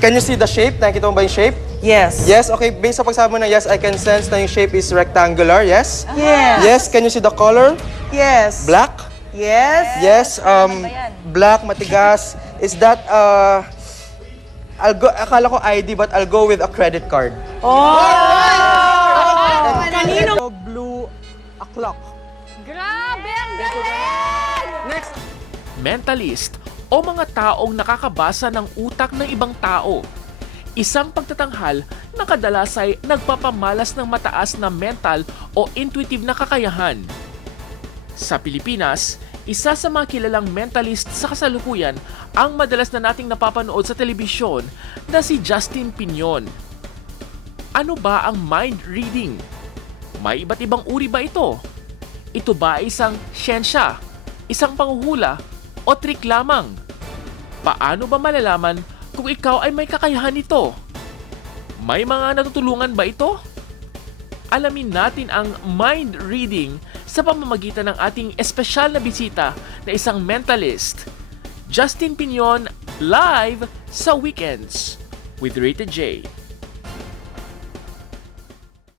Can you see the shape? Nakikita mo ba yung shape? Yes. Yes, okay. Based sa pagsabi mo ng yes, I can sense na yung shape is rectangular. Yes? Yes. Yes, can you see the color? Yes. Black? Yes. Yes, um, black, matigas. Is that, uh, I'll go, akala ko ID, but I'll go with a credit card. Oh! Kanino? Blue, a clock. Grabe, ang galing! Next. mentalist o mga taong nakakabasa ng utak ng ibang tao. Isang pagtatanghal na kadalas ay nagpapamalas ng mataas na mental o intuitive na kakayahan. Sa Pilipinas, isa sa mga kilalang mentalist sa kasalukuyan ang madalas na nating napapanood sa telebisyon na si Justin Pinion. Ano ba ang mind reading? May iba't ibang uri ba ito? Ito ba isang siyensya, isang panghuhula, o trick lamang? Paano ba malalaman kung ikaw ay may kakayahan nito? May mga natutulungan ba ito? Alamin natin ang mind reading sa pamamagitan ng ating espesyal na bisita na isang mentalist. Justin Pinion live sa Weekends with Rita J.